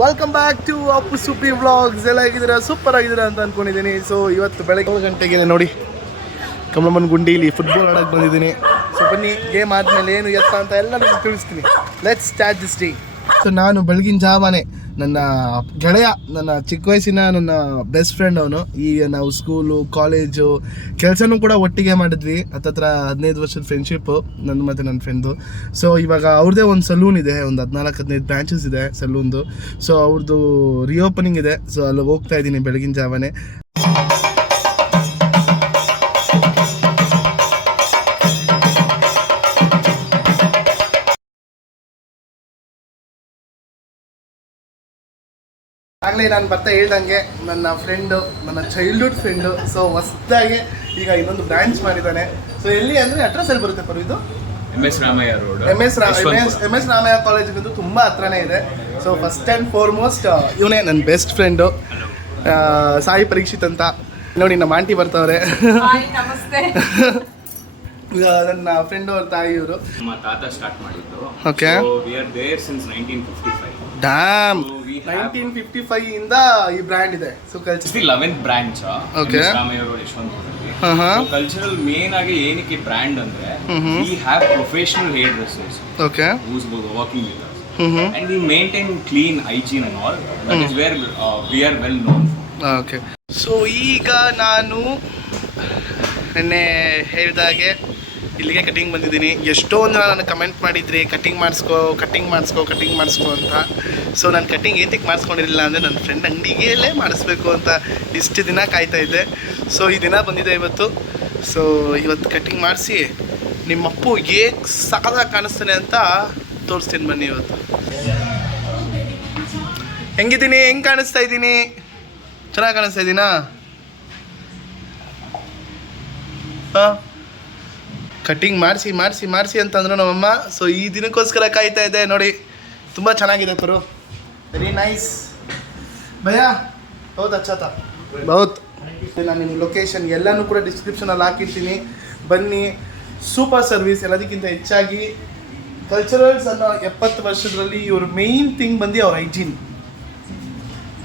Welcome back to Appu Suppi vlogs. ಎಲ್ಲ ಆಗಿದ್ದೀರಾ? Super ಆಗಿದ್ದೀರಾ ಅಂತ ಅಂದ್ಕೊಂಡಿದ್ದೀನಿ. ಸೊ ಇವತ್ತು ಬೆಳಗ್ಗೆ 7 ಗಂಟೆಗೆ ನೋಡಿ ಕಮಲಮ್ಮನ ಗುಂಡಿಲಿ ಫುಟ್ಬಾಲ್ ಆಡೋಕ್ಕೆ ಬಂದಿದ್ದೀನಿ. ಸೊ ಬನ್ನಿ, ಗೇಮ್ ಆದಮೇಲೆ ಏನು ಎತ್ತ ಅಂತ ಎಲ್ಲ ನಿಮ್ಗೆ ತಿಳಿಸ್ತೀನಿ. Let's start this day. So ನಾನು ಬೆಳಗಿನ ಜಾವನೇ ನನ್ನ ಗೆಳೆಯ, ನನ್ನ ಚಿಕ್ಕ ವಯಸ್ಸಿನ ನನ್ನ ಬೆಸ್ಟ್ ಫ್ರೆಂಡ್ ಅವನು. ಈಗ ನಾವು ಸ್ಕೂಲು, ಕಾಲೇಜು, ಕೆಲಸನೂ ಕೂಡ ಒಟ್ಟಿಗೆ ಮಾಡಿದ್ವಿ. ಹತ್ತತ್ರ 15 ವರ್ಷದ ಫ್ರೆಂಡ್ಶಿಪ್ಪು ನನ್ನ ಮತ್ತು ನನ್ನ ಫ್ರೆಂಡು. ಸೊ ಇವಾಗ ಅವ್ರದ್ದೇ ಒಂದು ಸಲೂನ್ ಇದೆ, ಒಂದು 14-15 ಬ್ರಾಂಚಸ್ ಇದೆ ಸಲೂನ್ದು. ಸೊ ಅವ್ರದ್ದು ರಿಓಪನಿಂಗ್ ಇದೆ. ಸೊ ಅಲ್ಲಿ ಹೋಗ್ತಾ ಇದ್ದೀನಿ ಬೆಳಗಿನ ಜಾವನೇ. ಆಗಲೇ ನಾನು ಬರ್ತಾ ಹೇಳ್ದಂಗೆ ನನ್ನ ಫ್ರೆಂಡು, ನನ್ನ ಚೈಲ್ಡ್ಹುಡ್ ಫ್ರೆಂಡು. ಸೊ ಹೊಸದಾಗಿ ಈಗ ಇನ್ನೊಂದು ಬ್ರಾಂಚ್ ಮಾಡಿದ್ದಾನೆ. ಸೊ ಎಲ್ಲಿ ಅಂದರೆ ಅಡ್ರೆಸ್ ಎಲ್ಲಿ ಬರುತ್ತೆ ಪರ್? ಇದು MS Ramaiah road, MS Ramaiah ಕಾಲೇಜಿಗಿಂತ ತುಂಬ ಹತ್ರನೇ ಇದೆ. ಸೊ ಫಸ್ಟ್ ಆ್ಯಂಡ್ ಫಾರ್ಮೋಸ್ಟ್ ಇವನೇ ನನ್ನ ಬೆಸ್ಟ್ ಫ್ರೆಂಡು, ಸಾಯಿ ಪರೀಕ್ಷಿತ್ ಅಂತ. ನೋಡಿ ನಮ್ಮ ಆಂಟಿ ಬರ್ತಾವ್ರೆ. ನನ್ನ ಫ್ರೆಂಡು ಅವ್ರ ತಾಯಿ ಇವರು. ನಮ್ಮ ತಾತ ಸ್ಟಾರ್ಟ್ ಮಾಡಿದ್ದು. Okay, we are there since 1955. Damn, 1955 ಇಂದ ಈ ಬ್ರ್ಯಾಂಡ್ ಇದೆ. So culture 11th branch okay Ramaiah road ಯಶವಂತಪುರದಲ್ಲಿ. ಕಲ್ಚರಲ್ ಮೇನ್ ಆಗಿ ಏನಕ್ಕೆ ಬ್ರ್ಯಾಂಡ್ ಅಂದ್ರೆ we have professional hairdressers okay who's working with us and we maintain clean hygiene and all. That is where we are well known for. Okay. So ಈಗ ನಾನು ನಿನ್ನೆ ಹೇಳಿದಾಗೆ ಇಲ್ಲಿಗೆ cutting ಬಂದಿದ್ದೀನಿ. ಎಷ್ಟೊಂದು ಜನ ನನಗೆ ಕಮೆಂಟ್ ಮಾಡಿದ್ರಿ ಕಟಿಂಗ್ ಮಾಡಿಸ್ಕೋ ಅಂತ. ಸೊ ನಾನು ಕಟಿಂಗ್ ಏತಕ್ಕೆ ಮಾಡಿಸ್ಕೊಂಡಿರಲಿಲ್ಲ ಅಂದರೆ ನನ್ನ ಫ್ರೆಂಡ್ ಅಂಗಡಿಗೆಲ್ಲೇ ಮಾಡಿಸ್ಬೇಕು ಅಂತ ಇಷ್ಟು ದಿನ ಕಾಯ್ತಾ ಇದ್ದೆ. ಸೊ ಈ ದಿನ ಬಂದಿದೆ ಇವತ್ತು. ಸೊ ಇವತ್ತು ಕಟಿಂಗ್ ಮಾಡಿಸಿ ನಿಮ್ಮ ಅಪ್ಪು ಹೇಗೆ ಸಖತ್ತಾಗಿ ಕಾಣಿಸ್ತಾನೆ ಅಂತ ತೋರಿಸ್ತೀನಿ ಬನ್ನಿ. ಇವತ್ತು ಹೆಂಗಿದ್ದೀನಿ, ಹೆಂಗೆ ಕಾಣಿಸ್ತಾ ಇದ್ದೀನಿ? ಚೆನ್ನಾಗಿ ಕಾಣಿಸ್ತಾ ಇದ್ದೀನಾ? ಹಾಂ, ಕಟ್ಟಿಂಗ್ ಮಾಡಿಸಿ ಅಂತಂದ್ರು ನಮ್ಮಮ್ಮ. ಸೊ ಈ ದಿನಕ್ಕೋಸ್ಕರ ಕಾಯ್ತಾ ಇದೆ. ನೋಡಿ ತುಂಬ ಚೆನ್ನಾಗಿದೆ ಪರು, ವೆರಿ ನೈಸ್ ಭಯ್ಯ, ಹೌದು ಅಚ್ಚಾತ ಬಹುತ್. ನಾನು ನಿಮ್ಮ ಲೊಕೇಶನ್ ಎಲ್ಲನೂ ಕೂಡ ಡಿಸ್ಕ್ರಿಪ್ಷನಲ್ಲಿ ಹಾಕಿರ್ತೀನಿ, ಬನ್ನಿ. Super service. ಎಲ್ಲದಕ್ಕಿಂತ ಹೆಚ್ಚಾಗಿ ಕಲ್ಚರಲ್ಸ್ ಅನ್ನೋ 70 ವರ್ಷದಲ್ಲಿ ಇವ್ರ ಮೇಯ್ನ್ ಥಿಂಗ್ ಬಂದು ಅವ್ರ hygiene.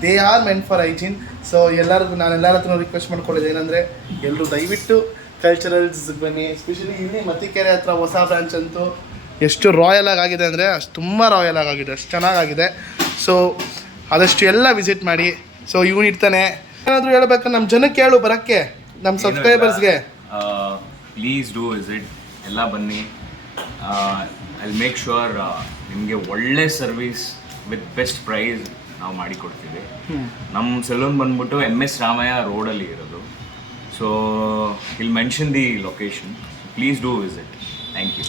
They are meant for hygiene. So ಎಲ್ಲರಿಗೂ ನಾನು ಎಲ್ಲರ ಹತ್ರ ರಿಕ್ವೆಸ್ಟ್ ಮಾಡ್ಕೊಳ್ಳೋದು ಏನಂದರೆ ಎಲ್ಲರೂ ದಯವಿಟ್ಟು ಕಲ್ಚರಲ್ಸ್ ಬನ್ನಿ. ಎಸ್ಪೆಷಲಿ ಇಲ್ಲಿ ಮತ್ತಿಕೆರೆ ಹತ್ರ ಹೊಸ ಬ್ರಾಂಚ್ ಅಂತೂ ಎಷ್ಟು ರಾಯಲ್ ಆಗಿದೆ ಅಂದರೆ ಅಷ್ಟು ತುಂಬ ರಾಯಲ್ ಆಗಿದೆ, ಅಷ್ಟು ಚೆನ್ನಾಗಾಗಿದೆ. ಸೊ ಆದಷ್ಟು ಎಲ್ಲ ವಿಸಿಟ್ ಮಾಡಿ. ಸೊ ಇವನು ಇರ್ತಾನೆ. ಏನಾದರೂ ಹೇಳ್ಬೇಕು ನಮ್ಮ ಜನಕ್ಕೆ, ಹೇಳು ಬರೋಕ್ಕೆ, ನಮ್ಮ ಸಬ್ಸ್ಕ್ರೈಬರ್ಸ್ಗೆ. ಪ್ಲೀಸ್ ಡೂ ವಿಸಿಟ್, ಎಲ್ಲ ಬನ್ನಿ. ಐ ಮೇಕ್ ಶ್ಯೂರ್ ನಿಮಗೆ ಒಳ್ಳೆ ಸರ್ವಿಸ್ ವಿತ್ ಬೆಸ್ಟ್ ಪ್ರೈಸ್ ನಾವು ಮಾಡಿಕೊಡ್ತೀವಿ. ನಮ್ಮ ಸಲೂನ್ ಬಂದ್ಬಿಟ್ಟು MS ರಾಮಯ್ಯ ರೋಡಲ್ಲಿ ಇರೋದು. So he'll mention the location. Please do visit. Thank you.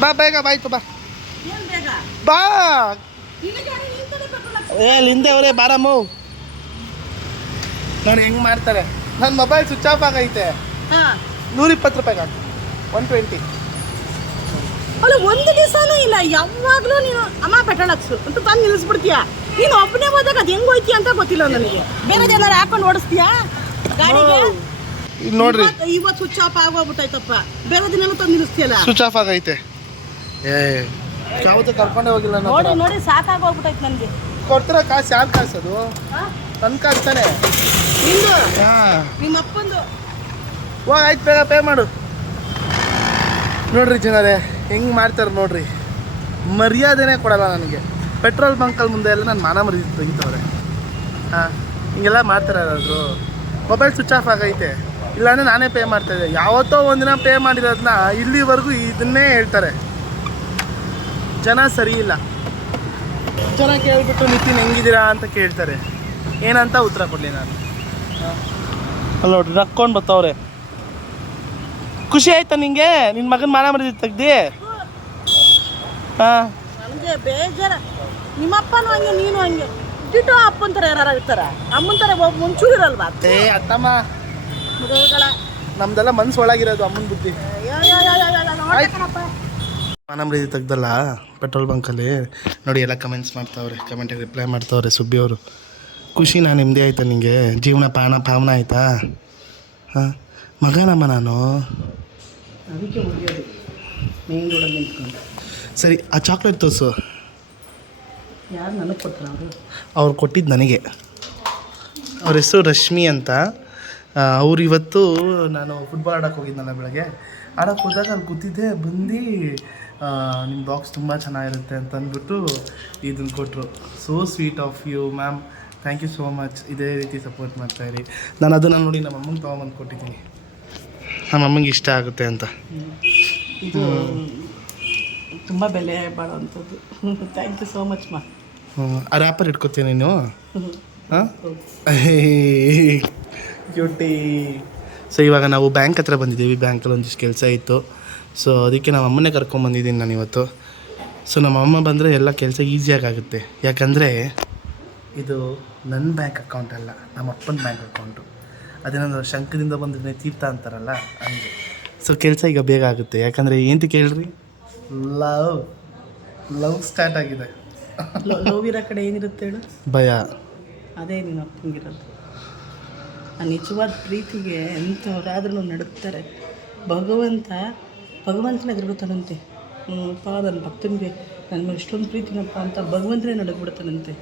ಬಾ ಬೇಗ ಬಾಯ್ತು ಬಾ ಬಾ. ಹಿಂದೆ ಅವರೇ ಬಾರಮ್ಮ. ನೋಡಿ ಹೆಂಗೆ ಮಾಡ್ತಾರೆ. ನನ್ನ ಮೊಬೈಲ್ ಸ್ವಿಚ್ ಆಫ್ ಆಗೈತೆ. 120 ರೂಪಾಯಿಗೆ ಹಾಕಿ 120. ಅಲ್ಲ ಒಂದು ದಿವಸನೂ ಇಲ್ಲ, ಯಾವಾಗಲೂ ನೀನು ಅಮ್ಮ ಪೆಟ್ರೋಲ್ ಹಾಕ್ಸು ಅಂತ ತಂದು ನಿಲ್ಲಿಸ್ಬಿಡ್ತೀಯ. ನೀನು ಒಬ್ಬನೇ ಹೋದಾಗ ಅದು ಹೆಂಗೆ ಹೋಯ್ತೀಯ ಅಂತ ಗೊತ್ತಿಲ್ಲ ನನಗೆ. ಬೇರೆ ಏನಾರು ಹಾಕೊಂಡು ಓಡಿಸ್ತೀಯಾ ಗಾಡಿಗೆ? ನೋಡ್ರಿ ಇವತ್ತು ಸ್ವಿಚ್ ಆಫ್ ಆಗೋಗ್ಬಿಟ್ಟೈತಪ್ಪ, ಬೇರೆ ದಿನ ತಂದು ನಿಲ್ಲಿಸ್ತೀಯಲ್ಲ. ಸ್ವಿಚ್ ಆಫ್ ಆಗೈತೆ. ಯಾವತ್ತೂ ಕರ್ಕೊಂಡೇ ಹೋಗಿಲ್ಲ ನೋಡಿ ನೋಡಿ ಸಾಕಾಗೋಗ್ಬಿಟ್ಟೈತೆ ನನಗೆ. ಕೊಡ್ತೀರ ಕಾಸು? ಯಾರು ಕಾಸದು? ನನ್ನ ಕಾಸು ತಾನೆ ನಿಂದು, ನಿಮ್ಮ ಅಪ್ಪಂದು. ಹೋಗ ಆಯ್ತು, ಬೇಗ ಪೇ ಮಾಡು. ನೋಡ್ರಿ ಜನರೇ ಹೆಂಗೆ ಮಾಡ್ತಾರೆ ನೋಡ್ರಿ, ಮರ್ಯಾದೆನೇ ಕೊಡಲ್ಲ ನನಗೆ. ಪೆಟ್ರೋಲ್ ಬಂಕಲ್ಲಿ ಮುಂದೆ ಎಲ್ಲ ನಾನು ಮಾನ ಮರ್ಯಾದೆ ತೆಗಿತವ್ರೆ. ಹಾಂ, ಹಿಂಗೆಲ್ಲ ಮಾಡ್ತಾರೆ. ಯಾರಾದರೂ ಮೊಬೈಲ್ ಸ್ವಿಚ್ ಆಫ್ ಆಗೈತೆ ಇಲ್ಲಾಂದರೆ ನಾನೇ ಪೇ ಮಾಡ್ತಾಯಿದ್ದೆ. ಯಾವತ್ತೋ ಒಂದಿನ ಪೇ ಮಾಡಿರೋದನ್ನ ಇಲ್ಲಿವರೆಗೂ ಇದನ್ನೇ ಹೇಳ್ತಾರೆ. ಜನ ಸರಿ ಇಲ್ಲ. ಜನ ಕೇಳ್ಬಿಟ್ಟು ನಿತಿನ್ ಹೆಂಗಿದ್ದೀರಾ ಅಂತ ಕೇಳ್ತಾರೆ. ಏನಂತ ಉತ್ತರ ಕೊಡಲಿ ನಾನು? ಅಲ್ಲ ನೋಡ್ರಿ ನಕ್ಕೊಂಡು ಬರ್ತಾವ್ರೆ. ಖುಷಿ ಆಯ್ತಾ ನಿಂಗೆ? ನಿನ್ನ ಮಗನ ಮಾನ ಮರ್ಯಾದೆ ತೆಗ್ದು? ಹಾಂ, ನನಗೆ ಬೇಜಾರ. ನಿಮ್ಮಪ್ಪನೂ ಹಂಗೆ, ನೀನು ಹಂಗೆ. ಡಿಟೋ ಅಪ್ಪನ ಥರ ಯಾರು ಇರ್ತಾರ? ಅಮ್ಮನ ಥರ ಒಂಚೂರು ಇರಲ್ವಾ? ಅತ್ತಮ್ಮ ಮಗಗಳ ನಮ್ದೆಲ್ಲ ಮನ್ಸು ಒಳಗಿರೋದು ಅಮ್ಮನ ಬುದ್ಧಿ. ಮಾನ ಮರ್ಯಾದೆ ತೆಗ್ದಲ್ಲ ಪೆಟ್ರೋಲ್ ಬಂಕಲ್ಲಿ. ನೋಡಿ ಎಲ್ಲ ಕಮೆಂಟ್ಸ್ ಮಾಡ್ತಾವ್ರೆ, ಕಮೆಂಟಿಗೆ ರಿಪ್ಲೈ ಮಾಡ್ತಾವ್ರೆ. ಸುಬ್ಬಿ ಅವರು, ಖುಷಿನಾ? ನಿಮ್ಮದೇ ಆಯ್ತಾ ನಿಂಗೆ? ಜೀವನ ಪಾವನ ಆಯಿತಾ? ಹಾಂ, ಮಗನಮ್ಮ ನಾನು. ಅದಕ್ಕೆ ಹೋಗ್ಯೋದು ಮೇನ್ ರೋಡಲ್ಲಿ ನಿಂತ್ಕೊಂಡು. ಸರಿ, ಆ ಚಾಕ್ಲೇಟ್ ತೋರಿಸು. ಯಾರು ನನಗೆ ಕೊಡ್ತಾರೆ ಅವರು? ಅವ್ರು ಕೊಟ್ಟಿದ್ದು ನನಗೆ. ಅವ್ರ ಹೆಸರು ರಶ್ಮಿ ಅಂತ. ಅವ್ರು ಇವತ್ತು ನಾನು ಫುಟ್ಬಾಲ್ ಆಡೋಕ್ಕೆ ಹೋಗಿದ್ನಲ್ಲ ಬೆಳಗ್ಗೆ, ಆಡೋಕ್ಕೆ ಹೋದಾಗ ಅಲ್ಲಿ ಕೂತಿದ್ದೆ, ಬಂದು ನಿಮ್ಮ ಬಾಕ್ಸ್ ತುಂಬ ಚೆನ್ನಾಗಿರುತ್ತೆ ಅಂತ ಅಂದ್ಬಿಟ್ಟು ಇದನ್ನು ಕೊಟ್ಟರು. So sweet of you ma'am, thank you so much. ಇದೇ ರೀತಿ ಸಪೋರ್ಟ್ ಮಾಡ್ತಾಯಿರಿ. ನಾನು ಅದನ್ನು ನೋಡಿ ನಮ್ಮ ಅಮ್ಮಂಗೆ ತೊಗೊಂಬಂದು ಕೊಟ್ಟಿದ್ದೀನಿ, ನಮ್ಮ ಅಮ್ಮಂಗೆ ಇಷ್ಟ ಆಗುತ್ತೆ ಅಂತ. ಇದು ತುಂಬ ಬೆಲೆ ಬಾಳೋವಂಥದ್ದು. ಥ್ಯಾಂಕ್ ಯು ಸೋ ಮಚ್ ಮಾ. ಆ ರ್ಯಾಪರ್ ಇಟ್ಕೊತೀನಿ ನೀನು. ಹಾಂ ಕ್ಯೂಟಿ. ಸೊ ಇವಾಗ ನಾವು ಬ್ಯಾಂಕ್ ಹತ್ರ ಬಂದಿದ್ದೀವಿ. ಬ್ಯಾಂಕಲ್ಲಿ ಒಂದಿಷ್ಟು ಕೆಲಸ ಇತ್ತು, ಸೊ ಅದಕ್ಕೆ ನಮ್ಮ ಅಮ್ಮನೇ ಕರ್ಕೊಂಬಂದಿದ್ದೀನಿ ನಾನು ಇವತ್ತು. ಸೊ ನಮ್ಮ ಅಮ್ಮ ಬಂದರೆ ಎಲ್ಲ ಕೆಲಸ ಈಸಿಯಾಗುತ್ತೆ, ಯಾಕಂದರೆ ಇದು ನನ್ನ ಬ್ಯಾಂಕ್ ಅಕೌಂಟ್ ಅಲ್ಲ, ನಮ್ಮ ಅಪ್ಪನ ಬ್ಯಾಂಕ್ ಅಕೌಂಟು. ಅದೇನಂದ್ರೆ ಶಂಕದಿಂದ ಬಂದ್ರೆ ತೀರ್ಥ ಅಂತಾರಲ್ಲ ಹಂಗೆ. ಸೊ ಕೆಲಸ ಈಗ ಬೇಗ ಆಗುತ್ತೆ, ಯಾಕಂದರೆ ಏನಂತ ಕೇಳ್ರಿ, ಲವ್ ಸ್ಟಾರ್ಟ್ ಆಗಿದೆ. ಲವ್ ಇರೋ ಕಡೆ ಏನಿರುತ್ತೆ ಹೇಳು? ಭಯ. ಅದೇ ನೀನು ಅಪ್ಪಂಗಿರೋದು. ಆ ನಿಜವಾದ ಪ್ರೀತಿಗೆ ಎಂಥವ್ರಾದ್ರೂ ನಡುತ್ತಾರೆ. ಭಗವಂತನೇ ಎದುರುಬಿಡ್ತಾನಂತೆ. ಅಪ್ಪ ನನ್ನ ಭಕ್ತನಿಗೆ ನನ್ನ ಇಷ್ಟೊಂದು ಪ್ರೀತಿನಪ್ಪ ಅಂತ ಭಗವಂತನೇ ನಡುಗ್ಬಿಡ್ತಾನಂತೆ.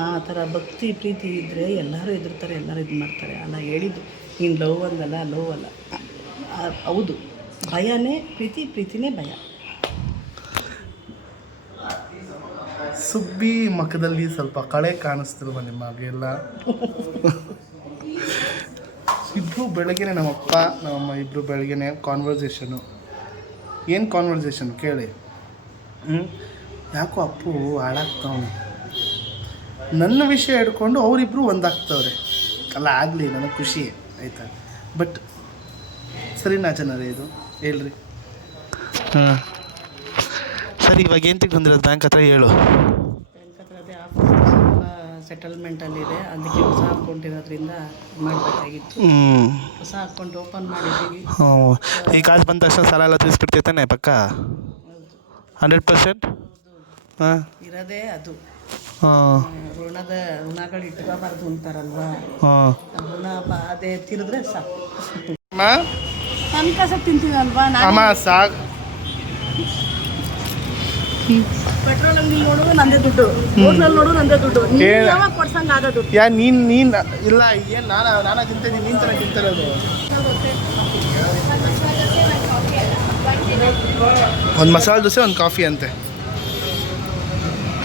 ಆ ಥರ ಭಕ್ತಿ ಪ್ರೀತಿ ಇದ್ದರೆ ಎಲ್ಲರೂ ಎದುರ್ತಾರೆ, ಎಲ್ಲರೂ ಇದು ಮಾಡ್ತಾರೆ. ಅಲ್ಲ ಹೇಳಿದ್ದು ನೀನು ಲವ್ ಅಂದಲ್ಲ, ಲವ್ ಅಲ್ಲ, ಹೌದು ಭಯನೇ ಪ್ರೀತಿ, ಪ್ರೀತಿನೇ ಭಯ. ಸುಬ್ಬಿ ಮಖದಲ್ಲಿ ಸ್ವಲ್ಪ ಕಳೆ ಕಾಣಿಸ್ತಿಲ್ವ ನಿಮಗೆಲ್ಲ? ಇಬ್ಬರು ಬೆಳಗ್ಗೆನೆ, ನಮ್ಮಪ್ಪ ನಮ್ಮಮ್ಮ ಇಬ್ಬರು ಬೆಳಗ್ಗೆನೆ ಕಾನ್ವರ್ಸೇಷನು. ಏನು ಕಾನ್ವರ್ಸೇಷನ್ ಕೇಳಿ. ಯಾಕೋ ಅಪ್ಪು ಹಾಳಾಗ್ತಾವನು, ನನ್ನ ವಿಷಯ ಹಿಡ್ಕೊಂಡು ಅವರಿಬ್ಬರು ಒಂದಾಗ್ತವ್ರೆ. ಅಲ್ಲ ಆಗಲಿ, ನನಗೆ ಖುಷಿ ಆಯಿತಾ. ಬಟ್ ಸರಿನಾ ಜನರೇ ಇದು ಹೇಳ್ರಿ? ಹಾಂ ಸರಿ, ಇವಾಗ ಏನು ಬಂದಿರೋದು ಬ್ಯಾಂಕ್ ಹತ್ರ ಹೇಳು. ಬ್ಯಾಂಕ್ ಹತ್ರ ಅದೇ ಆಫೀಸ್ ಸೆಟಲ್ಮೆಂಟಲ್ಲಿದೆ, ಅದಕ್ಕೆ ಹೊಸ ಅಕೌಂಟ್ ಇರೋದ್ರಿಂದ ಮಾಡಬೇಕಾಗಿತ್ತು. ಹೊಸ ಅಕೌಂಟ್ ಓಪನ್ ಮಾಡಿದ್ದೀವಿ. ಹ್ಞೂ, ಈ ಕಾಸು ಬಂದ ತಕ್ಷಣ ಸಾಲ ಎಲ್ಲ ತಿಳಿಸ್ಬಿಡ್ತೈತಾನೆ ಪಕ್ಕ? 100%. ಹಾಂ, ಇರೋದೇ ಅದು. ಹಾಂ, ಋಣಗಳು ಇಟ್ಕೋಬಾರ್ದು ಅಂತಾರಲ್ವಾ. ಹಾಂ, ಋಣ ಬಾಧೆ ತಿರಿದ್ರೆ ಸಾಕು. ಅಮ್ಮ ನನ್ನ ಕಸ ತಿಂತೀನಲ್ವಾ ಅಮ್ಮ ಸಾಕು. ಪೆಟ್ರೋಲ್ ಅಂಗಡಿ ನೋಡು ನಂದೇ ದುಡ್ಡು, ಹೋಟ್ಲಲ್ಲಿ ನೋಡು ನಂದೇ ದುಡ್ಡು. ನೀನು ಯಾವಾಗ ಕೊಡ್ಸಂಗ ಆಗೋದು? ನೀನು ಇಲ್ಲ, ಏನು ನಾನಾ ತಿಂತೀನಿ, ನೀನು ಥರ ತಿಂತಿರೋದು. ಒಂದು ಮಸಾಲೆ ದೋಸೆ, ಒಂದು ಕಾಫಿ ಅಂತೆ.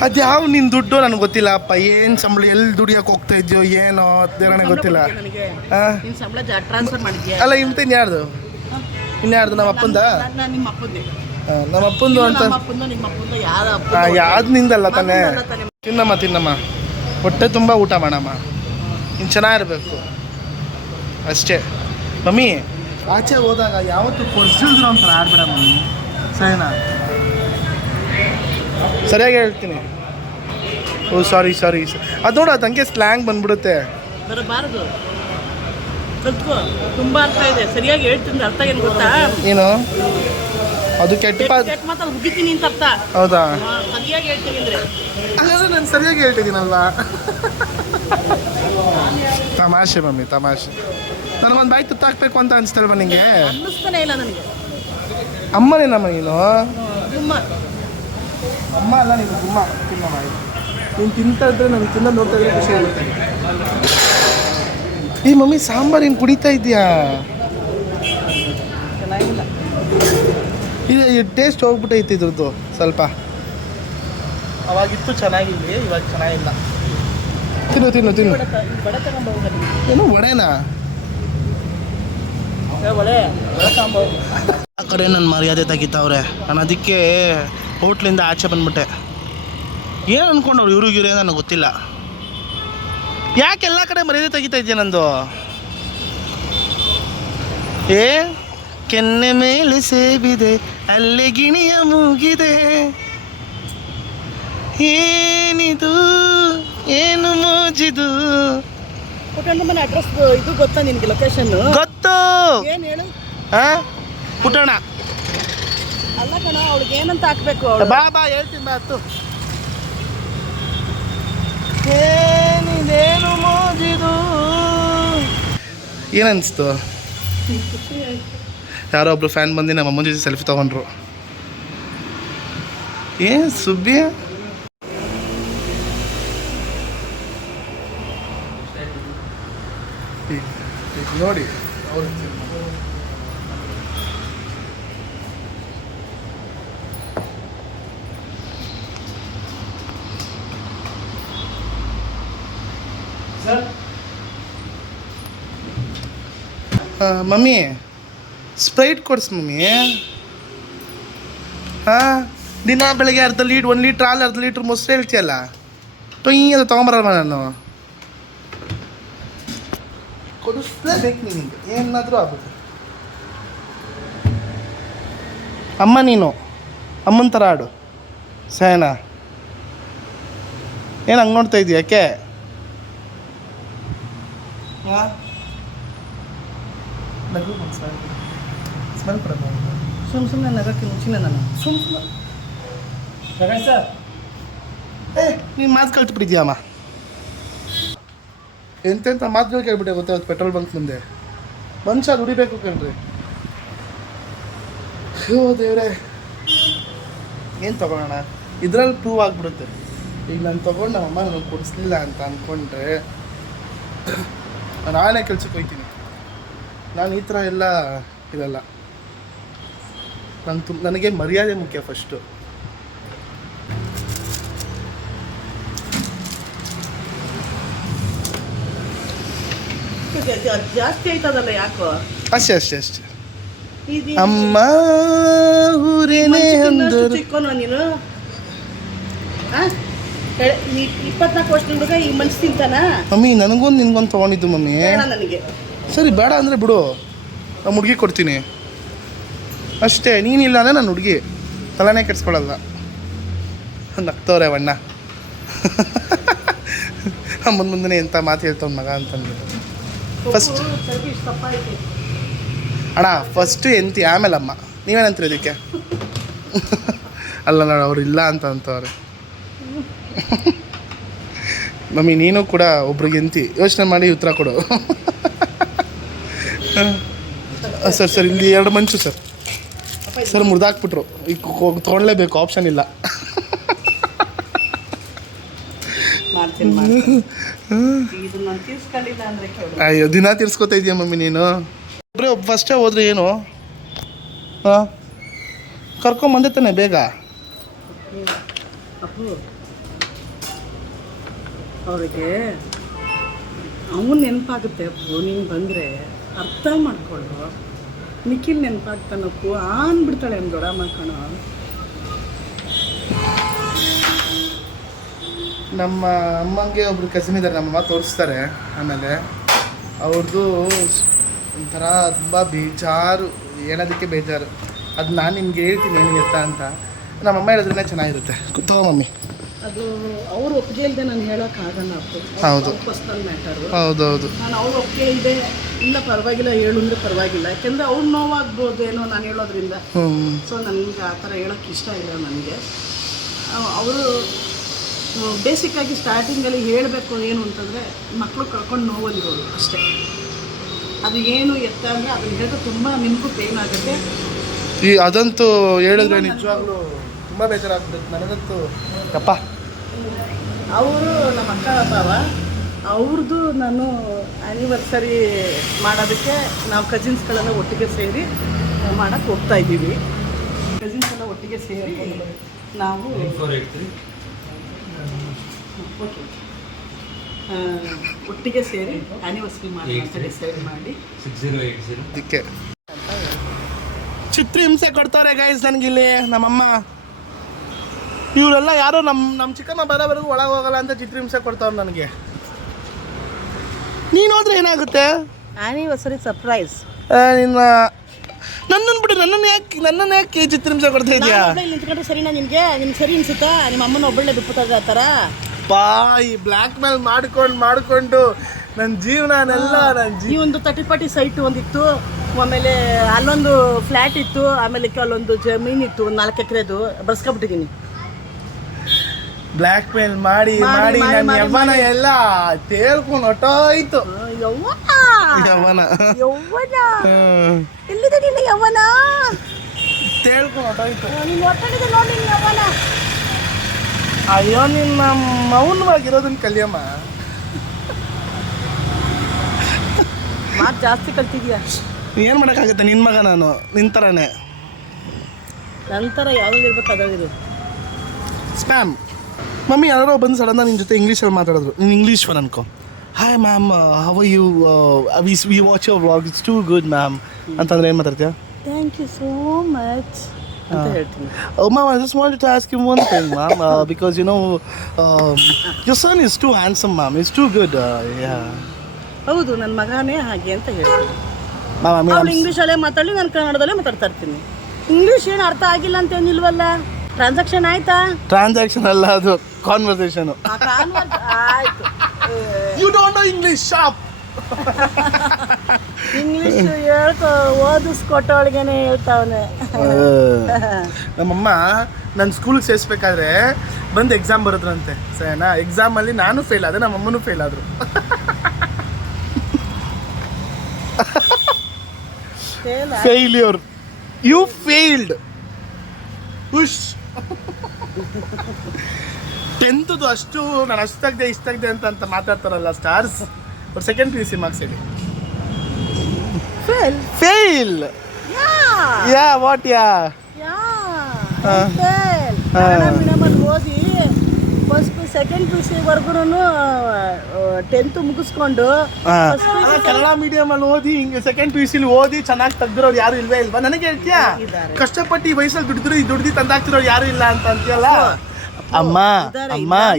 ಅದು ಯಾವ ನಿನ್ನ ದುಡ್ಡು ನನಗೆ ಗೊತ್ತಿಲ್ಲ ಅಪ್ಪ. ಏನು ಸಂಬಳ, ಎಲ್ಲಿ ದುಡಿಯೋಕೆ ಹೋಗ್ತಾ ಇದೆಯೋ ಏನೋ ಅದೇನೇ ಗೊತ್ತಿಲ್ಲ. ಹಾಂ, ನಿನ್ನ ಸಂಬಳ ಟ್ರಾನ್ಸ್ಫರ್ ಮಾಡಿದ್ಯಾ? ಅಲ್ಲ ಇನ್ಯಾರ್ದು? ಇನ್ಯಾರ್ದು? ನಮ್ಮ ಅಪ್ಪಂದ? ನಿಮ್ಮ ಅಪ್ಪಂದೆ. ನಮ್ಮ ಅಪ್ಪಂದು ಅಂತ? ಯಾವ್ದು ನಿಂದಲ್ಲ ತಾನೇ. ತಿನ್ನಮ್ಮ, ಹೊಟ್ಟೆ ತುಂಬ ಊಟ ಮಾಡಮ್ಮ, ಇನ್ನು ಚೆನ್ನಾಗಿರ್ಬೇಕು ಅಷ್ಟೇ. ಮಮ್ಮಿ ಆಚೆ ಹೋದಾಗ ಯಾವತ್ತು ಕೊಡ್ಸಿಲ್ದ್ರು ಅಂತಾರೆ ಆಡ್ಬೇಡ ಮಮ್ಮಿ, ಸರಿನಾ? ಸರಿಯಾಗಿ ಹೇಳ್ತೀನಿ. ಓ ಸಾರಿ. ಅದು ನೋಡು, ಅದು ಹಂಗೆ ಸ್ಲ್ಯಾಂಗ್ ಬಂದ್ಬಿಡುತ್ತೆ. ಬರಬಾರದು, ಕಲ್ತ್ಕೋ. ತುಂಬ ಅರ್ಥ ಇದೆ, ಸರಿಯಾಗಿ ಹೇಳ್ತೀನಿ. ಅರ್ಥ ಏನು ಗೊತ್ತಾ? ಏನು ಅದು? ಕೆಟ್ಟ ಮಾತಲ್ಲಿ ಹುಗಿತೀನಿ ಅಂತ ಅರ್ಥ. ಹೌದಾ? ಸರಿಯಾಗಿ ಹೇಳ್ತೀನಿ ಅಂದರೆ ಹಾಗಾದ್ರೆ ನಾನು ಸರಿಯಾಗಿ ಹೇಳ್ತಿದ್ದೀನಲ್ವಾ? ತಮಾಷೆ ಮಮ್ಮಿ, ತಮಾಷೆ. ನನಗೊಂದು ಬಾಯಿ ತುತ್ತಾಕ್ಬೇಕು ಅಂತ ಅನಿಸ್ತಲ್ವ ನಿಂಗೆ? ಅನ್ನಿಸ್ತಾನೆ ಇಲ್ಲ ನನಗೆ. ಅಮ್ಮನೇನಮ್ಮ ನೀನು? ಗುಮ್ಮ. ಅಮ್ಮ ಅಲ್ಲ ನೀನು, ಗುಮ್ಮ. ತಿನ್ನಮ್ಮ, ನೀನು ತಿಂತಾ ಇದ್ರೆ ನನಗೆ ತಿನ್ನೋದು ನೋಡ್ತಾ ಇದ್ರೆ ಖುಷಿ ಆಗುತ್ತೆ. ಈ ಮಮ್ಮಿ ಸಾಂಬಾರು ಏನು ಕುಡಿತಾ ಇದೆಯಾ? ಚೆನ್ನಾಗಿಲ್ಲ ಇದು ಟೇಸ್ಟ್ ಹೋಗ್ಬಿಟ್ಟೈತಿ ಇದ್ರದ್ದು ಸ್ವಲ್ಪ. ಅವಾಗಿತ್ತು ಚೆನ್ನಾಗಿಲ್ಲ, ಇವಾಗ ಚೆನ್ನಾಗಿಲ್ಲ. ತಿನ್ನು. ಬಡ ತಗೊಂಬೋಗ. ಏನು ಒಡೆನಾ? ಒಳ್ಳೆ ಆ ಕಡೆ ನನ್ನ ಮರ್ಯಾದೆ ತೆಗಿತಾವ್ರೆ. ನಾನು ಅದಕ್ಕೆ ಹೋಟ್ಲಿಂದ ಆಚೆ ಬಂದ್ಬಿಟ್ಟೆ. ಏನು ಅಂದ್ಕೊಂಡವ್ರು ಇವ್ರಿಗೆ ನನಗೆ ಗೊತ್ತಿಲ್ಲ. ಯಾಕೆ ಎಲ್ಲ ಕಡೆ ಮರ್ಯಾದೆ ತೆಗಿತಾ ಇದೆಯಾ ನಂದು? ಕೆನ್ನೆ ಮೇಲೆ ಸೇಬಿದೆ, ಅಲ್ಲೇ ಗಿಣಿಯ ಮೂಗಿದೆ, ಏನಿದು ಏನು ಮೋಜಿದು. ಪುಟ್ಟಣ್ಣ ಮನೆ ಅಡ್ರೆಸ್ ಇದು ಗೊತ್ತಾ ನಿನಗೆ? ಲೊಕೇಶನ್ ಗೊತ್ತು. ಏನು ಹೇಳು? ಹಾಂ, ಪುಟ್ಟಣ್ಣ ಅಲ್ಲ ಕಣ, ಅವಳಿಗೆ ಏನಂತ ಹಾಕ್ಬೇಕು? ಬಾ ಹೇಳ್ತೀನಿ ಬಾ. ಹತ್ತು ಏನಿದೇನು ಮೋಜಿದು. ಏನನ್ನಿಸ್ತು? ಯಾರೋ ಒಬ್ರು ಫ್ಯಾನ್ ಬಂದು ನಮ್ಮ ಅಮ್ಮನ ಜೊತೆ ಸೆಲ್ಫಿ ತೊಗೊಂಡ್ರು. ಏನು ಸುಬ್ಬಿ ಈಗ ನೋಡಿ ಅವ್ರು ಮಮ್ಮಿ ಸ್ಪ್ರೈಟ್ ಕೊಡ್ಸ್ ಮಮ್ಮಿ. ಹಾಂ, ದಿನ ಬೆಳಗ್ಗೆ ಅರ್ಧ ಲೀಟ್ರ್ 1 ಲೀಟ್ರ್ ಹಾಲು ಅರ್ಧ ಲೀಟ್ರ್ ಮೊಸರು ಹೇಳ್ತೀಯಲ್ಲ, ಟೊಯ್ ಅದು ತೊಗೊಂಬರಲ್ಲ ನಾನು. ಕೊಡಿಸ್ಲೇಬೇಕು ನಿನಗೆ, ಏನಾದರೂ ಆಗುತ್ತೆ. ಅಮ್ಮ ನೀನು ಅಮ್ಮನ ಥರ ಆಡು ಸರಿನಾ? ಏನು ಹಂಗೆ ನೋಡ್ತಾ ಇದೀಯ ಯಾಕೆ? ಹಾಂ, ನಗು ಸ್ಮೆಲ್ ಕೊಡೋಣ. ಸುಮ್ಮನೆ ನಗಕ್ಕೆ ಮುಂಚಿನ ನಾನು ಸುಮ್ಮನೆ ಸರ್ ನೀನು ಮಾತು ಕಲ್ತ್ಬಿಟ್ಟಿದ್ಯಮ್ಮ. ಎಂತೆಂಥ ಮಾತುಗಳು ಕೇಳ್ಬಿಟ್ಟೆ ಗೊತ್ತಾ ಅವತ್ತು ಪೆಟ್ರೋಲ್ ಬಂಕ್ ಮುಂದೆ. ಮನುಷ್ಯ ದುಡಿಬೇಕು ಕಣ್ರಿ. ಅಯ್ಯೋ ದೇವ್ರೆ, ಏನು ತೊಗೊಳೋಣ? ಇದ್ರಲ್ಲಿ ಪ್ರೂವ್ ಆಗಿಬಿಡುತ್ತೆ. ಈಗ ನಾನು ತೊಗೊಂಡು ನಮ್ಮಮ್ಮ ನನಗೆ ಕೊಡಿಸ್ಲಿಲ್ಲ ಅಂತ ಅಂದ್ಕೊಂಡ್ರೆ ನಾನೇ ಕೆಲ್ಸಕ್ಕೆ ಹೋಗ್ತೀನಿ. ನಾನು ಈ ಥರ ಎಲ್ಲ ಇರಲ್ಲ. ನನಗೆ ಮರ್ಯಾದೆ ಮುಖ್ಯ ಫಸ್ಟು. ಜಾಸ್ತಿ ಆಯ್ತದಲ್ಲ ಯಾಕೋ? ಅಷ್ಟೇ ಅಷ್ಟೇ ಅಷ್ಟೇ. ಅಮ್ಮ ಊರೇನೇ ಅಂದರು. ಚಿಕ್ಕೋನು ನೀನು 24 ವರ್ಷದ ಹುಡುಗ ಈ ಮನ್ಸು ತಿಂತಾನ? ಮಮ್ಮಿ ನನಗೊಂದು ನಿನ್ಗೊಂದು ತೊಗೊಂಡಿದ್ದು ಮಮ್ಮಿ. ನನಗೆ ಸರಿ ಬೇಡ ಅಂದರೆ ಬಿಡು, ನಮ್ಮ ಹುಡುಗಿ ಕೊಡ್ತೀನಿ ಅಷ್ಟೇ. ನೀನಿಲ್ಲ ಅಂದರೆ ನಾನು ಹುಡುಗಿ ತಲೆನೇ ಕೆಡ್ಸ್ಕೊಳ್ಳಲ್ಲ. ನಗ್ತವ್ರೆ ಅಣ್ಣ. ಅಮ್ಮನ ಮುಂದೆ ಎಂಥ ಮಾತು ಹೇಳ್ತವ್ ಮಗ ಅಂತಂದು. ಫಸ್ಟ್ ಅಣ್ಣ ಫಸ್ಟು ಎಂತಿ ಆಮೇಲೆ ಅಮ್ಮ. ನೀವೇನಂತೀರಿ ಇದಕ್ಕೆ? ಅಲ್ಲ ನೋಡಿ ಅವ್ರು ಇಲ್ಲ ಅಂತ ಅಂತವ್ರೆ. ಮಮ್ಮಿ ನೀನು ಕೂಡ ಒಬ್ರಿಗೆ ಎಂತಿ ಯೋಚನೆ ಮಾಡಿ ಉತ್ತರ ಕೊಡು. ಸರ್ ಸರ್ ಇಲ್ಲಿ 2 ಮಂಚು ಸರ್. ಸರ್ ಮುರಿದಾಕ್ಬಿಟ್ರು, ಈಗ ತೊಗೊಳ್ಲೇಬೇಕು, ಆಪ್ಷನ್ ಇಲ್ಲ. ಅಯ್ಯೋ ದಿನ ತೀರ್ಸ್ಕೊತಾ ಇದೀಯ ಮಮ್ಮಿ ನೀನು. ಒಬ್ಬರೇ ಫಸ್ಟೇ ಹೋದ್ರೆ ಏನು? ಹಾಂ, ಕರ್ಕೊಂಬಂದೆ ತಾನೆ ಬೇಗ. ಅವ್ರಿಗೆ ಅವನು ನೆನಪಾಗುತ್ತೆ ಅಪ್ಪು. ನೀನು ಬಂದರೆ ಅರ್ಥ ಮಾಡ್ಕೊಳ್ಳು. ನಿಖಿಲ್ ನೆನಪಾಗ್ತಾನಪ್ಪು ಅಂದ್ಬಿಡ್ತಾಳೆ ಅವ್ನು ದೊಡ್ಡ ಮಾಡ್ಕೊಳೋ. ನಮ್ಮ ಅಮ್ಮಂಗೆ ಒಬ್ರು ಕಸಿನ್ ಇದ್ದಾರೆ, ನಮ್ಮಮ್ಮ ತೋರಿಸ್ತಾರೆ ಆಮೇಲೆ. ಅವ್ರದ್ದು ಒಂಥರ ತುಂಬ ಬೇಜಾರು, ಹೇಳೋದಕ್ಕೆ ಬೇಜಾರು. ಅದು ನಾನು ನಿಮ್ಗೆ ಹೇಳ್ತೀನಿ ಏನು ಎತ್ತ ಅಂತ. ನಮ್ಮಮ್ಮ ಹೇಳಿದ್ರೇ ಚೆನ್ನಾಗಿರುತ್ತೆ. ತಗೋ ಮಮ್ಮಿ. ಅದು ಅವ್ರು ಒಪ್ಪಿಗೆ ಇಲ್ಲದೆ ನಾನು ಹೇಳೋಕ್ಕಾಗಲ್ಲ ಅಪ್ಪು. ಹೌದು ಪರ್ಸನಲ್ ಮ್ಯಾಟರು. ಹೌದೌದು. ನಾನು ಅವ್ರು ಒಪ್ಪಿಗೆ ಇದೆ ಇಲ್ಲ ಪರವಾಗಿಲ್ಲ ಹೇಳು ಅಂದರೆ ಪರವಾಗಿಲ್ಲ. ಯಾಕೆಂದರೆ ಅವ್ರು ನೋವಾಗ್ಬೋದೇನೋ ನಾನು ಹೇಳೋದ್ರಿಂದ. ಸೊ ನನಗೆ ಆ ಥರ ಹೇಳೋಕ್ಕೆ ಇಷ್ಟ ಇಲ್ಲ ನನಗೆ. ಅವರು ಬೇಸಿಕ್ಕಾಗಿ ಸ್ಟಾರ್ಟಿಂಗಲ್ಲಿ ಹೇಳಬೇಕು ಏನು ಅಂತಂದರೆ ಮಕ್ಕಳು ಕಳ್ಕೊಂಡು ನೋವಲ್ಲಿರೋದು ಅಷ್ಟೇ. ಅದು ಏನು ಎತ್ತ ಅಂದರೆ ಅದನ್ನ ಹೇಳಿದ್ರೆ ತುಂಬ ನಿಮಗೂ ಪೇನ್ ಆಗುತ್ತೆ. ಅದಂತೂ ಹೇಳಿದ್ರೆ ನಿಜವಾಗ್ಲೂ ತುಂಬ ಬೇಜಾರಾಗ್ತದೆ ನನಗಂತೂ. ಅಪ್ಪ ಅವರು ನಮ್ಮ ಅಕ್ಕ ಬಾವ ಅವ್ರದ್ದು ನಾನು ಆ್ಯನಿವರ್ಸರಿ ಮಾಡೋದಕ್ಕೆ ನಾವು ಕಸಿನ್ಸ್ಗಳೆಲ್ಲ ಒಟ್ಟಿಗೆ ಸೇರಿ ಮಾಡೋಕ್ಕೆ ಹೋಗ್ತಾ ಇದ್ದೀವಿ. ಕಸಿನ್ಸ್ ಎಲ್ಲ ಒಟ್ಟಿಗೆ ಸೇರಿ ನಾವು ಓಕೆ ಒಟ್ಟಿಗೆ ಸೇರಿ ಆ್ಯನಿವರ್ಸರಿ ಮಾಡಿ ಅಂತ ಡಿಸೈಡ್ ಮಾಡಿ 6080 ಅದಕ್ಕೆ ಚಿತ್ರಹಿಂಸೆ ಕೊಡ್ತಾರೆ ಗೈಸ್ ನನಗಿಲ್ಲಿ ನಮ್ಮಮ್ಮ. ಇವರೆಲ್ಲ ಯಾರೋ ನಮ್ಮ ಚಿಕ್ಕಮ್ಮ ಬರೋವರೆಗೂ ಒಳಗೆ ಹೋಗಲ್ಲ ಅಂತ ಚಿತ್ರಹಿಂಸೆ ಕೊಡ್ತಾವ್ರು ನನಗೆ. ನೀನು ಹೋದ್ರೆ ಏನಾಗುತ್ತೆ? Anniversary surprise. ನಿನ್ನ ನನ್ನನ್ನು ಬಿಡು, ನನ್ನನ್ನು ಯಾಕೆ ಚಿತ್ರಹಿಂಸೆ ಕೊಡ್ತಾ ಇದೆಯಾ? ನಿಂತ್ಕೊಂಡ್ರೆ ಸರಿನಾ ನಿನಗೆ? ನಿಮ್ಗೆ ಸರಿ ಅನ್ಸುತ್ತಾ? ನಿಮ್ಮ ಅಮ್ಮನ ಒಬ್ಬಳೆ ಬಿಟ್ಬಿಟ್ಟಾಗ ಆ ಥರ ಈ ಬ್ಲ್ಯಾಕ್ ಮೇಲ್ ಮಾಡಿಕೊಂಡು ನನ್ನ ಜೀವನನೆಲ್ಲ ಈ ಒಂದು 30-40 ಸೈಟು ಒಂದಿತ್ತು. ಆಮೇಲೆ ಅಲ್ಲೊಂದು ಫ್ಲ್ಯಾಟ್ ಇತ್ತು. ಆಮೇಲೆ ಅಲ್ಲೊಂದು ಜಮೀನು ಇತ್ತು, 4 ಎಕರೆದು ಬರ್ಸ್ಕೊಬಿಟ್ಟಿದ್ದೀನಿ. ಬ್ಲ್ಯಾಕ್ ಮೇಲ್ ಮಾಡಿ ನನ್ನ ಯವ್ವನ ಎಲ್ಲ ತೇಳ್ಕೊಂಡು ಹೊಟ್ಟೋಯ್ತು. ಯವ್ವನ ಎಲ್ಲಿದೆ ನಿನ್ನ ಯವ್ವನ? ತೇಳ್ಕೊಂಡು ಹೊಟ್ಟೋಯ್ತು. ನೀನು ಹೊಟ್ಟಣಿದೆ ನೋಡಿ ನಿನ್ನ ಯವ್ವನ. ಅಯ್ಯೋ ನಿನ್ನ ಮೌನವಾಗಿರೋದನ್ನ ಕಲಿಯಮ್ಮ. ಮಾತು ಜಾಸ್ತಿ ಕಲ್ತಿದ್ಯಾ. ಏನು ಮಾಡೋಕ್ಕಾಗುತ್ತೆ, ನಿನ್ನ ಮಗ ನಾನು ನಿನ್ನ ಥರನೇ. ನಂತರ ಯಾವಾಗ ಇರ್ಬೇಕು ಅದ್ರಾಗಿರು. ಸ್ಪ್ಯಾಮ್. ಮಮ್ಮಿ ಯಾರೋ ಬಂದು ಸಡನ್ನಾಗಿ ನಿನ್ನ ಜೊತೆ ಇಂಗ್ಲೀಷಲ್ಲಿ ಮಾತಾಡಿದ್ರು. ನೀನು ಇಂಗ್ಲೀಷ್ ಫನ್ ಅನ್ಕೋ. Hi ma'am, how are you, we watch your vlog, it's too good ma'am ಅಂತಂದ್ರೆ ಏನು ಮಾತಾಡ್ತೀಯ? ಥ್ಯಾಂಕ್ ಯು ಸೋ ಮಚ್ ಅಂತ ಹೇಳ್ತೀನಿ. Oh, ma'am, I just wanted to ask you one thing, ma'am, because you know, your son is too handsome, ma'am. He's too good. Yeah. ಹೌದು, ನನ್ನ ಮಗನೇ ಹಾಗೆ ಅಂತ ಹೇಳ್ತೀನಿ. Ma'am, I mean, ಅವಳು ಇಂಗ್ಲೀಷಲ್ಲೇ ಮಾತಾಡಲಿ, ನಾನು ಕನ್ನಡದಲ್ಲೇ ಮಾತಾಡ್ತಾ ಇರ್ತೀನಿ. ಇಂಗ್ಲೀಷ್ ಏನು ಅರ್ಥ ಆಗಿಲ್ಲ ಅಂತ ಏನಿಲ್ವಲ್ಲ. ಟ್ರಾನ್ಸಾಕ್ಷನ್ ಆಯ್ತಾ? ಟ್ರಾನ್ಸಾಕ್ಷನ್ ಅಲ್ಲ, ಅದು ಕಾನ್ವರ್ಸೇಷನ್. ಆಯ್ತು. You don't know English, sharp. English ಹೇಳ್ಕೊ, ಓದಿಸ್ಕೊಟ್ಟವಳಿಗೆನೆ ಹೇಳ್ತಾವನೆ. ನಮ್ಮಮ್ಮ ನನ್ನ ಸ್ಕೂಲ್ಗೆ ಸೇರಿಸ್ಬೇಕಾದ್ರೆ ಬಂದು ಎಕ್ಸಾಮ್ ಬರೋದ್ರಂತೆ, ಸರಿನಾ? ಎಕ್ಸಾಮಲ್ಲಿ ನಾನು ಫೇಲ್ ಆದೆ, ನಮ್ಮಮ್ಮನೂ ಫೇಲ್ ಆದರು. ಫೇಲ್ಯೂರ್. You failed. ಹುಷ್. 10th ಅಷ್ಟು ನಾನು ಅಷ್ಟಾಗಿದೆ ಇಷ್ಟಾಗಿದೆ ಅಂತ ಮಾತಾಡ್ತಾರಲ್ಲ ಸ್ಟಾರ್ಸ್, ಅವ್ರು ಸೆಕೆಂಡ್ PUC ಮಾರ್ಕ್ಸ್ ಹೇಳಿ. ಫೇಲ್. ಯಾ ವಾಟ್ ಯಾ ಮೀಡಿಯಮಲ್ಲಿ ಓದಿ ಫಸ್ಟ್ ಸೆಕೆಂಡ್ PUC-ವರೆಗೂ 10th ಮುಗಿಸ್ಕೊಂಡು ಕನ್ನಡ ಮೀಡಿಯಮಲ್ಲಿ ಓದಿ ಹಿಂಗೆ ಸೆಕೆಂಡ್ PUC-ಲಿ ಓದಿ ಚೆನ್ನಾಗಿ ತೆಗ್ದಿರೋರು ಯಾರು ಇಲ್ವೇ ಇಲ್ವಾ? ನನಗೆ ಹೇಳ್ತೀಯಾ? ಕಷ್ಟಪಟ್ಟು ಈ ವಯಸ್ಸಲ್ಲಿ ದುಡ್ದು ತಂದಾಕ್ತಿರೋರು ಯಾರು ಇಲ್ಲ ಅಂತ ಅಂತೀಯಲ್ಲ? ಅಮ್ಮ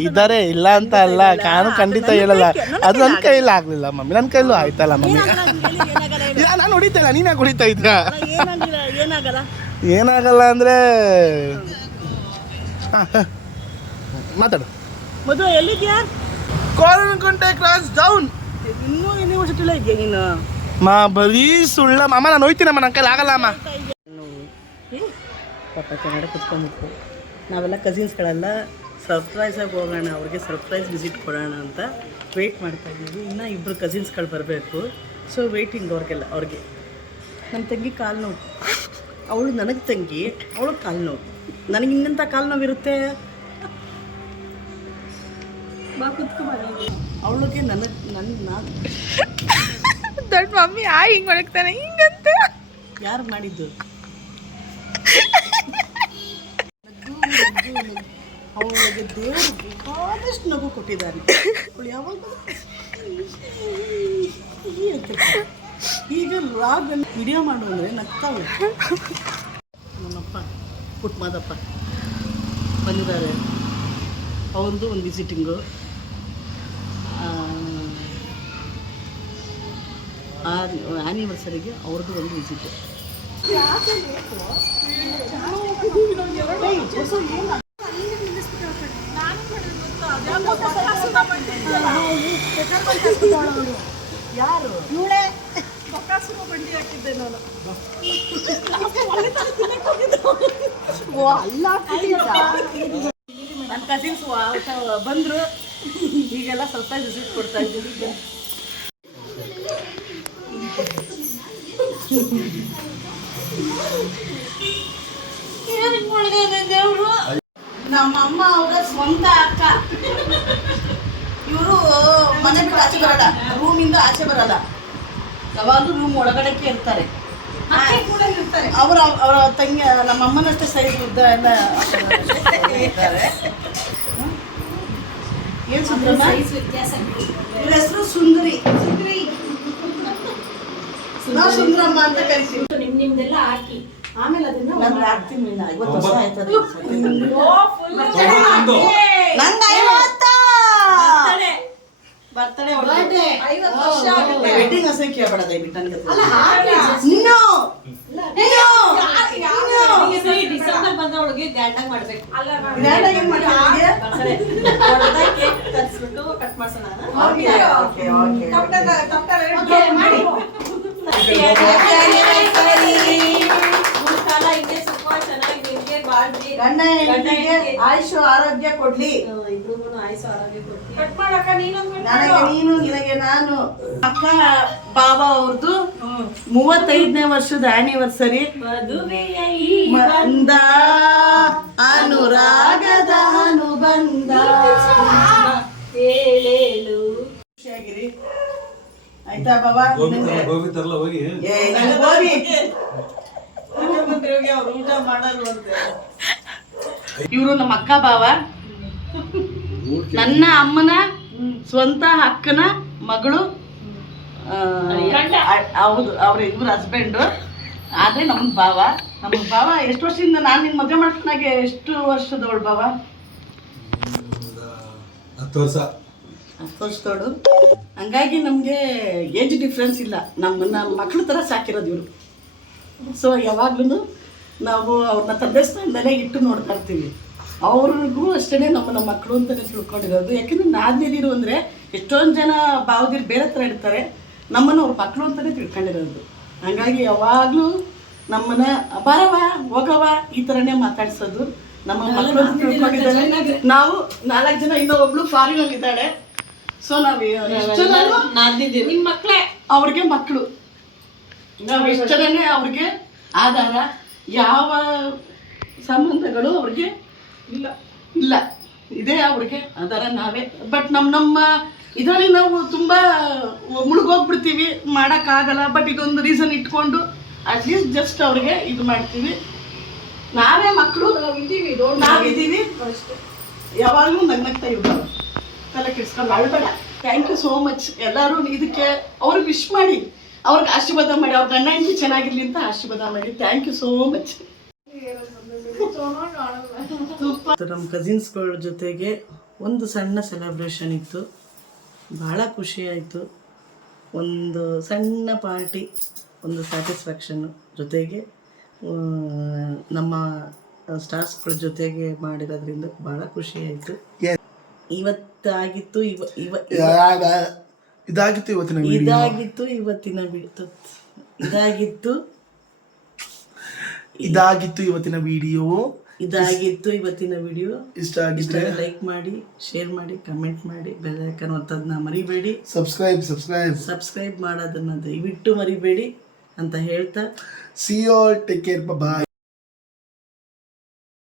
ಇದ್ದಾರೆ, ಇಲ್ಲ ಅಂತ ಅಲ್ಲ, ನಾನು ಖಂಡಿತ ಹೇಳಲ್ಲ. ಅದು ನನ್ನ ಕೈಯಲ್ಲಿ ಆಗ್ಲಿಲ್ಲ ಮಮ್ಮಿ, ನನ್ನ ಕೈಲೂ ಆಯ್ತಲ್ಲ ಮಮ್ಮಿ. ನಾನು ಹೊಡಿತಾ ಇಲ್ಲ, ನೀನಾಗ ಹೊಡಿತಾ ಇದ್ದ. ಏನಾಗಲ್ಲ ಅಂದ್ರೆ ಮಾತಾಡು. ಮದುವೆ ಎಲ್ಲಿದ್ಯಾ? ಕೋರನಕುಂಟೆ ಕ್ರಾಸ್ ಡೌನ್. ಇನ್ನೂ ಯೂನಿವರ್ಸಿಟಿಲೇ ಇದೆಯಾ ನೀನು? ಬರೀ ಸುಳ್ಳ ಅಮ್ಮ. ನಾನು ಹೋಯ್ತೀನಮ್ಮ, ನನ್ನ ಕೈಲಿ ಆಗಲ್ಲ ಅಮ್ಮ. ಪಾಪ ಕನ್ನಡ ಕುತ್ಕೊಂಡಿತ್ತು. ನಾವೆಲ್ಲ ಕಸಿನ್ಸ್ಗಳೆಲ್ಲ ಸರ್ಪ್ರೈಸಾಗಿ ಹೋಗೋಣ, ಅವ್ರಿಗೆ ಸರ್ಪ್ರೈಸ್ ವಿಸಿಟ್ ಕೊಡೋಣ ಅಂತ ವೆಯ್ಟ್ ಮಾಡ್ತಾ ಇದ್ದೀವಿ. ಇನ್ನೂ ಇಬ್ಬರು ಕಸಿನ್ಸ್ಗಳು ಬರಬೇಕು. ಸೊ ವೆಯ್ಟಿಂಗ್ ಅವ್ರಿಗೆ. ನಮ್ಮ ತಂಗಿ ಕಾಲು ನೋವು, ಅವಳು ನನಗೆ ತಂಗಿ, ಅವಳು ಕಾಲು ನೋವು. ನನಗೆ ಇನ್ನಂಥ ಕಾಲು ನೋವಿರುತ್ತೆ. ಅವಳಿಗೆ ನಾನು ದೊಡ್ಡ ಮಮ್ಮಿ ಹಿಂಗೆ ಹೊರಗ್ತಾನೆ ಹಿಂಗಂತ ಯಾರು ಮಾಡಿದ್ದು? ಅವಳಿಗೆ ದೇವರು ಬೇಕಾದಷ್ಟು ನಗು ಕೊಟ್ಟಿದ್ದಾನೆ. ಅವಳು ಯಾವಾಗ ಈಗ ವ್ಲಾಗಲ್ಲಿ ವಿಡಿಯೋ ಮಾಡು ಅಂದರೆ ನಗ್ತಾವೆ. ನಮ್ಮಪ್ಪ ಪುಟ್ಮಾದಪ್ಪ ಬಂದಿದ್ದಾರೆ, ಅವ್ರದ್ದು ಒಂದು ವಿಸಿಟಿಂಗು. ಆ್ಯನಿವರ್ಸರಿಗೆ ಅವ್ರದ್ದು ಒಂದು ವಿಸಿಟ್. ಯಾರು ಇವಳೆ? ಬಂಡಿ ಹಾಕಿದ್ದೆ ನಾನು. ನನ್ನ ಕಸಿನ್ಸ್ ಬಂದರು, ಈಗೆಲ್ಲ ಸ್ವಲ್ಪ ವಿಸಿಟ್ ಕೊಡ್ತಾ ಇದ್ದೀವಿ. ನಮ್ಮಮ್ಮ ಅವರ ಸ್ವಂತ ಅಕ್ಕ. ಇವರು ಮನೆ ಬಿಟ್ಟು ಆಚೆ ಬರಲ್ಲ, ರೂಮಿಂದ ಆಚೆ ಬರಲ್ಲ, ಯಾವಾಗಲೂ ರೂಮ್ ಒಳಗಡೆಕ್ಕೆ ಇರ್ತಾರೆ. ಅವರ ತಂಗಿ ನಮ್ಮಮ್ಮನಷ್ಟೇ ಸೈಜ್ ಉದ್ದ ಎಲ್ಲ ಇರ್ತಾರೆ. ಏನು ಸುಂದರಮ್ಮ? ಇವ್ರ ಹೆಸರು ಸುಂದರಿ. ನಾವು ಸುಂದರಮ್ಮ ಅಂತ ಕರಿತೀವಿ. ನಿಮ್ದೆಲ್ಲ ಹಾಕಿ ಆಮೇಲೆ ಅದನ್ನ ನಾನು ಹಾಕ್ತೀನಿ. 50 ವರ್ಷ ಆಯ್ತದೆ. ನಂಗೆ 50 ಬರ್ತಡೇ ವೆಡ್ಡಿಂಗ್ ಅಸೇ ಕೇಳಬೇಡ ದಯವಿಟ್ಟು ನನಗೆ. ಡಿಸೆಂಬರ್ ಬಂದವಳಿಗೆ ಗ್ರ್ಯಾಂಡಾಗಿ ಮಾಡ್ಬೇಕು. ಕಟ್ ಮಾಡ್ಸೋಣ. ಗಂಡ ಹೆಂಡತಿಗೆ ಆಯುಷು ಆರೋಗ್ಯ ಕೊಡ್ಲಿ. ನನಗೆ ನೀನು, ನಿನಗೆ ನಾನು. ಅಕ್ಕ ಬಾಬಾ ಅವ್ರದ್ದು 35ನೇ ವರ್ಷದ ಆನಿವರ್ಸರಿ. ಬಂದ ಅನುರಾಗದ ಅನುಬಂಧ. ಖುಷಿಯಾಗಿರಿ ಆಯ್ತಾ ಬಾಬಾ ಗೋಬಿ ತರಲ್ಲ ಹೋಗಿ ಇವರು ನಮ್ಮ ಅಕ್ಕ ಬಾವ, ನನ್ನ ಅಮ್ಮನ ಸ್ವಂತ ಅಕ್ಕನ ಮಗಳು. ಹೌದು, ಅವ್ರ ಇವ್ರ ಹಸ್ಬೆಂಡು. ಆದ್ರೆ ನಮ್ಮ ಭಾವ ಎಷ್ಟು ವರ್ಷದಿಂದ ನಾನು ನಿನ್ನ ಮದುವೆ ಮಾಡ್ಕೊಂಡಾಗೆ ಎಷ್ಟು ವರ್ಷದವಳು ಭಾವ? 10 ವರ್ಷ. 10 ವರ್ಷದವಳು. ಹಂಗಾಗಿ ನಮಗೆ ಏಜ್ ಡಿಫ್ರೆನ್ಸ್ ಇಲ್ಲ. ನಮ್ಮ ಮಕ್ಳ ಥರ ಸಾಕಿರೋದು ಇವರು. ಸೊ ಯಾವಾಗ್ಲೂ ನಾವು ಅವ್ರನ್ನ ತಂದೆ ಸ್ಥಾನದಲ್ಲೇ ಇಟ್ಟು ನೋಡ್ತಾ ಇರ್ತೀವಿ. ಅವ್ರಿಗೂ ಅಷ್ಟೇ ನಮ್ಮ ಮಕ್ಕಳು ಅಂತಲೇ ತಿಳ್ಕೊಂಡಿರೋದು. ಯಾಕೆಂದರೆ ನಾದಿರು ಅಂದರೆ ಎಷ್ಟೊಂದು ಜನ ಭಾವದಿರು ಬೇರೆ ಥರ ಇರ್ತಾರೆ, ನಮ್ಮನ್ನು ಅವ್ರ ಮಕ್ಕಳು ಅಂತಲೇ ತಿಳ್ಕೊಂಡಿರೋದು. ಹಾಗಾಗಿ ಯಾವಾಗಲೂ ನಮ್ಮನ್ನ ಬರವ ಹೋಗವ ಈ ಥರನೇ ಮಾತಾಡ್ಸೋದು. ನಮ್ಮ ಮಕ್ಕಳು ಅಂತ ತಿಳ್ಕೊಂಡಿದ್ದಾರೆ. ನಾವು 4 ಜನ, ಇನ್ನೂ ಒಬ್ಳು ಫಾರಿನಲ್ಲಿ ಇದ್ದಾಳೆ. ಸೊ ನಾವು ನಿಮ್ಮ ಮಕ್ಕಳೇ ಅವ್ರಿಗೆ ಮಕ್ಕಳು. ನಾವು ಎಷ್ಟು ಜನನೇ ಅವ್ರಿಗೆ ಆಧಾರ. ಯಾವ ಸಂಬಂಧಗಳು ಅವ್ರಿಗೆ ಇಲ್ಲ ಇದೇ ಅವ್ರಿಗೆ ಆಧಾರ ನಾವೇ. ಬಟ್ ನಮ್ಮ ಇದರಲ್ಲಿ ನಾವು ತುಂಬ ಮುಳುಗೋಗ್ಬಿಡ್ತೀವಿ, ಮಾಡೋಕ್ಕಾಗಲ್ಲ. ಬಟ್ ಇದೊಂದು ರೀಸನ್ ಇಟ್ಕೊಂಡು ಅಟ್ಲೀಸ್ಟ್ ಜಸ್ಟ್ ಅವ್ರಿಗೆ ಇದು ಮಾಡ್ತೀವಿ. ನಾವೇ ಮಕ್ಕಳು ನಾವಿದ್ದೀವಿ ಯಾವಾಗಲೂ ನಗ್ನಗ್ತಾ ಇರ್ಬೋದು. ತಲೆ ಕೆಡಿಸ್ಕೊಂಡು ಅಳ್ಬೇಡ. Thank you so much. ಎಲ್ಲರೂ ಇದಕ್ಕೆ ಅವ್ರಿಗೆ ವಿಶ್ ಮಾಡಿ, ಅವ್ರಿಗೆ ಆಶೀರ್ವಾದ ಮಾಡಿ, ಅವ್ರ ಗಂಡ ಹೆಂಡತಿ ಚೆನ್ನಾಗಿರ್ಲಿ ಅಂತ ಆಶೀರ್ವಾದ ಮಾಡಿ. Thank you so much. ನಮ್ಮ ಕಸಿನ್ಸ್ಗಳ ಜೊತೆಗೆ ಒಂದು ಸಣ್ಣ ಸೆಲೆಬ್ರೇಷನ್ ಇತ್ತು. ಭಾಳ ಖುಷಿ ಆಯಿತು. ಒಂದು ಸಣ್ಣ ಪಾರ್ಟಿ, ಒಂದು ಸ್ಯಾಟಿಸ್ಫ್ಯಾಕ್ಷನ್ನು. ಜೊತೆಗೆ ನಮ್ಮ ಸ್ಟಾರ್ಸ್ಗಳ ಜೊತೆಗೆ ಮಾಡಿರೋದ್ರಿಂದ ಭಾಳ ಖುಷಿ ಆಯಿತು. ಇದಾಗಿತ್ತು ಇವತ್ತಿನ ವಿಡಿಯೋ. ಇಷ್ಟ ಆಗಿದ್ರೆ ಲೈಕ್ ಮಾಡಿ, ಶೇರ್ ಮಾಡಿ, ಕಮೆಂಟ್ ಮಾಡಿ, ಬೆಲ್ ಐಕಾನ್ ಒತ್ತೋದನ್ನ ಮರಿಬೇಡಿ. ಸಬ್ಸ್ಕ್ರೈಬ್ ಮಾಡೋದನ್ನ ದಯವಿಟ್ಟು ಮರಿಬೇಡಿ ಅಂತ ಹೇಳ್ತಾ, See you all, take care, bye bye.